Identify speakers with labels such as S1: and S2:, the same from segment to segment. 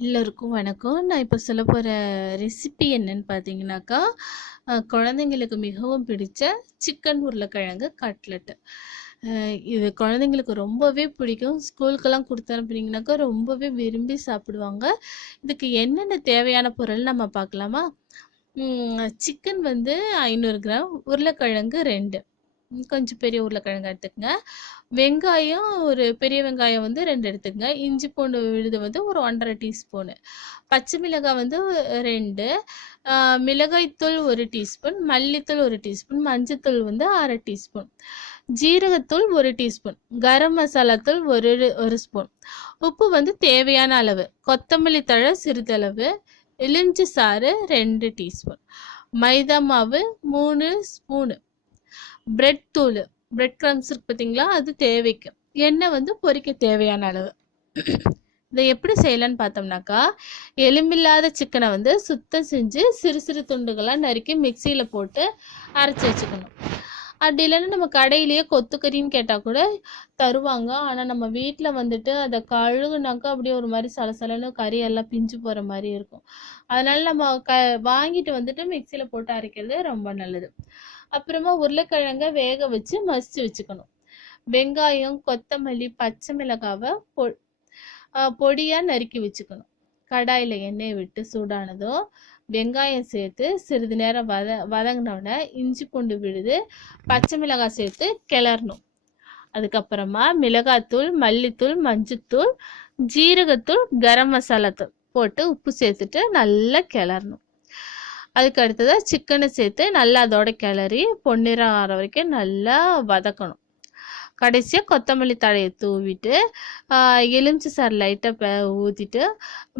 S1: எல்லோருக்கும் வணக்கம். நான் இப்போ சொல்ல போகிற ரெசிபி என்னன்னு பார்த்தீங்கன்னாக்கா, குழந்தைங்களுக்கு மிகவும் பிடித்த சிக்கன் உருளைக்கிழங்கு கட்லெட்டு இது குழந்தைங்களுக்கு ரொம்பவே பிடிக்கும். ஸ்கூலுக்கெல்லாம் குடுத்து அனுப்புனீங்கனாக்கா, ரொம்பவே விரும்பி சாப்பிடுவாங்க. இதுக்கு என்னென்ன தேவையான பொருள் நம்ம பார்க்கலாமா? சிக்கன் வந்து ஐநூறு கிராம், உருளைக்கிழங்கு ரெண்டு கொஞ்சம் பெரிய உருளைக்கிழங்கு எடுத்துக்கங்க. வெங்காயம் ஒரு பெரிய வெங்காயம் வந்து ரெண்டு எடுத்துக்கங்க. இஞ்சி பூண்டு விழுது வந்து ஒரு 1 1/2 டீஸ்பூனு. பச்சை மிளகாய் வந்து ரெண்டு. மிளகாய்த்தூள் ஒரு டீஸ்பூன், மல்லித்தூள் ஒரு டீஸ்பூன், மஞ்சத்தூள் வந்து அரை டீஸ்பூன், ஜீரகத்தூள் ஒரு டீஸ்பூன், கரம் மசாலா தூள் ஒரு ஒரு ஸ்பூன், உப்பு வந்து தேவையான அளவு, கொத்தமல்லி தழை சிறிதளவு, எலுமிச்சை சாறு ரெண்டு டீஸ்பூன், மைதா மாவு மூணு ஸ்பூனு, பிரெட் தூள் பிரெட் க்ரம்ஸ் இருக்கு பார்த்தீங்களா? அது தேவைக்கு. எண்ணெய் வந்து பொரிக்க தேவையான அளவு. இதை எப்படி செய்யலான்னு பார்த்தோம்னாக்கா, எலும்பில்லாத சிக்கனை வந்து சுத்தம் செஞ்சு சிறு சிறு துண்டுகளா நறுக்கி மிக்ஸியில போட்டு அரைச்சு வச்சுக்கணும். அப்படி இல்லைன்னா நம்ம கடையிலேயே கொத்துக்கறின்னு கேட்டால் கூட தருவாங்க. ஆனா நம்ம வீட்டில் வந்துட்டு அதை கழுகுனாக்கா அப்படியே ஒரு மாதிரி சலசலன்னு கறி எல்லாம் பிஞ்சு போற மாதிரி இருக்கும். அதனால நம்ம க வாங்கிட்டு வந்துட்டு மிக்ஸியில போட்டு அரைக்கிறது ரொம்ப நல்லது. அப்புறமா உருளைக்கிழங்க வேக வச்சு மசிச்சு வச்சுக்கணும். வெங்காயம், கொத்தமல்லி, பச்சை மிளகாவை பொ பொடியாக நறுக்கி வச்சுக்கணும். கடாயில் எண்ணெயை விட்டு சூடானதும், வெங்காயம் சேர்த்து சிறிது நேரம் வத வதங்கினோடனே இஞ்சி பூண்டு விழுது, பச்சை மிளகாய் சேர்த்து கிளறணும். அதுக்கப்புறமா மிளகாத்தூள், மல்லித்தூள், மஞ்சத்தூள், ஜீரகத்தூள், கரம் மசாலா தூள் போட்டு உப்பு சேர்த்துட்டு நல்லா கிளறணும். அதுக்கு அடுத்ததாக சிக்கனை சேர்த்து நல்லா அதோட கிளறி பொன்னிறம் ஆற வரைக்கும் நல்லா வதக்கணும். கடைசியாக கொத்தமல்லி தழையை தூவிட்டு, எலுமிச்சை சாறு லைட்டாக ப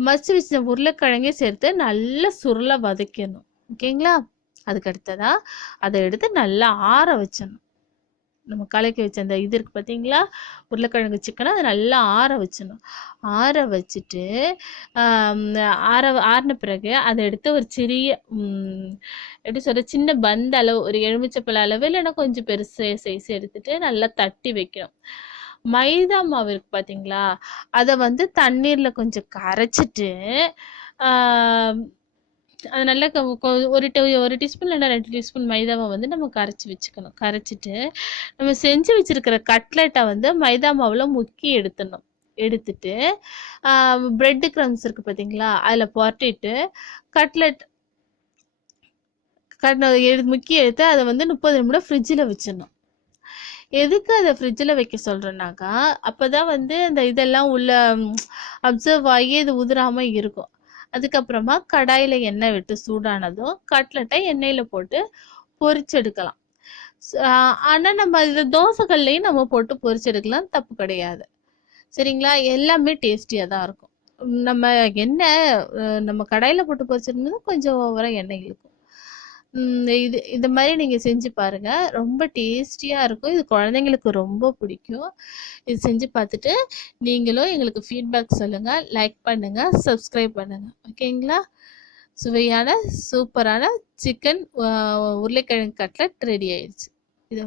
S1: மசி வச்ச உருளைக்கிழங்கையும் சேர்த்து நல்லா சுருளாக வதக்கணும் ஓகேங்களா? அதுக்கு அடுத்ததாக அதை எடுத்து நல்லா ஆற வச்சிடணும். நம்ம கலக்கி வச்ச அந்த இது இருக்குது பார்த்தீங்களா? உருளைக்கிழங்கு சிக்கனை அதை நல்லா ஆற வச்சிடணும். ஆற வச்சுட்டு, ஆற ஆறின பிறகு அதை எடுத்து ஒரு சிறிய எப்படி சொல்கிற சின்ன பந்து அளவு ஒரு எலுமிச்சப்பழ அளவு இல்லைன்னா கொஞ்சம் பெருசு சைஸ் எடுத்துட்டு நல்லா தட்டி வைக்கணும். மைதா மாவு இருக்கு பார்த்தீங்களா? அதை வந்து தண்ணீரில் கொஞ்சம் கரைச்சிட்டு அது நல்லா ஒரு ஒரு ட 1 டீஸ்பூன் இல்லை ரெண்டு டீஸ்பூன் மைதாவை வந்து நம்ம கரைச்சி வச்சுக்கணும். கரைச்சிட்டு நம்ம செஞ்சு வச்சிருக்கிற கட்லெட்டை வந்து மைதா மாவில் முக்கி எடுத்துடணும். எடுத்துட்டு, பிரெட்டு கிரம்ஸ் இருக்குது இருக்கு பார்த்தீங்களா? அதில் புரட்டிட்டு கட்லெட் கட் எடு முக்கி எடுத்து அதை வந்து 30 நிமிடம் ஃப்ரிட்ஜில் வச்சிடணும். எதுக்கு அதை ஃப்ரிட்ஜில் வைக்க சொல்கிறேன்னாக்கா அப்போ தான் வந்து அந்த இதெல்லாம் உள்ள அப்சர்வ் ஆகி இது உதிராமல் இருக்கும். அதுக்கப்புறமா கடாயில எண்ணெய் விட்டு சூடானதும், கட்லெட்டை எண்ணெயில போட்டு பொரிச்செடுக்கலாம். ஸ் ஆனா நம்ம இந்த தோசை கல்லையும் நம்ம போட்டு பொரிச்செடுக்கலாம். தப்பு கிடையாது. சரிங்களா? எல்லாமே டேஸ்டியா தான் இருக்கும். நம்ம எண்ணெய் நம்ம கடாயில் போட்டு பொரிச்சிருந்தா கொஞ்சம் ஓவரா எண்ணெய் இழுக்கும். இது இந்த மாதிரி நீங்க செஞ்சு பாருங்க. ரொம்ப டேஸ்டியா இருக்கும். இது குழந்தைங்களுக்கு ரொம்ப பிடிக்கும். இது செஞ்சு பார்த்துட்டு, நீங்களும் எங்களுக்கு ஃபீட்பேக் சொல்லுங்க. லைக் பண்ணுங்க, சப்ஸ்கிரைப் பண்ணுங்க. ஓகேங்களா? சுவையான, சூப்பரான சிக்கன் உருளைக்கிழங்கு கட்லட் ரெடி ஆயிடுச்சு இது